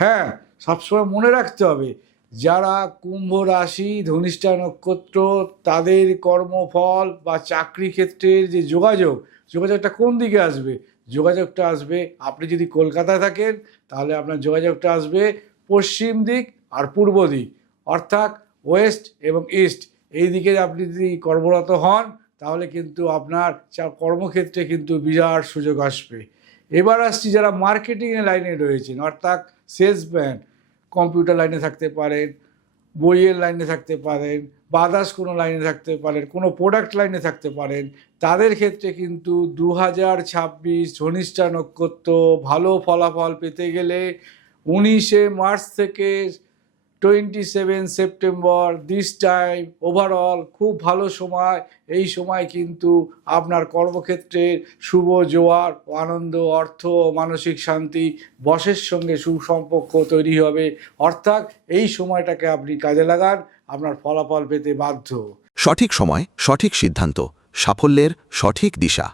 হ্যাঁ, সবসময় মনে রাখতে হবে যারা কুম্ভ রাশি ধনিষ্ঠা নক্ষত্র তাদের কর্মফল বা চাকরি ক্ষেত্রের যে যোগাযোগটা কোন দিকে আসবে? যোগাযোগটা আসবে, আপনি যদি কলকাতায় থাকেন তাহলে আপনার যোগাযোগটা আসবে পশ্চিম দিক আর পূর্ব দিক, অর্থাৎ ওয়েস্ট এবং ইস্ট। এই দিকে আপনি যদি কর্মরত হন তাহলে কিন্তু আপনার কর্মক্ষেত্রে কিন্তু বিরাট সুযোগ আসবে। এবার আসছি যারা মার্কেটিংয়ের লাইনে রয়েছেন, অর্থাৎ সেলসম্যান, কম্পিউটার লাইনে থাকতে পারেন, বইয়ের লাইনে থাকতে পারেন, বাদাস কোনো লাইনে থাকতে পারেন, কোনো প্রোডাক্ট লাইনে থাকতে পারেন, তাদের ক্ষেত্রে কিন্তু 2026 ধনিষ্ঠা নক্ষত্র ভালো ফলাফল পেতে গেলে 19 মার্চ থেকে 27 সেপ্টেম্বর দিস টাইম ওভারঅল খুব ভালো সময়। এই সময় কিন্তু আপনার কর্মক্ষেত্রের শুভ জোয়ার, আনন্দ, অর্থ, মানসিক শান্তি, বসের সঙ্গে সুসম্পর্ক তৈরি হবে। অর্থাৎ এই সময়টাকে আপনি কাজে লাগান, আপনার ফলাফল পেতে বাধ্য। সঠিক সময়, সঠিক সিদ্ধান্ত, সাফল্যের সঠিক দিশা।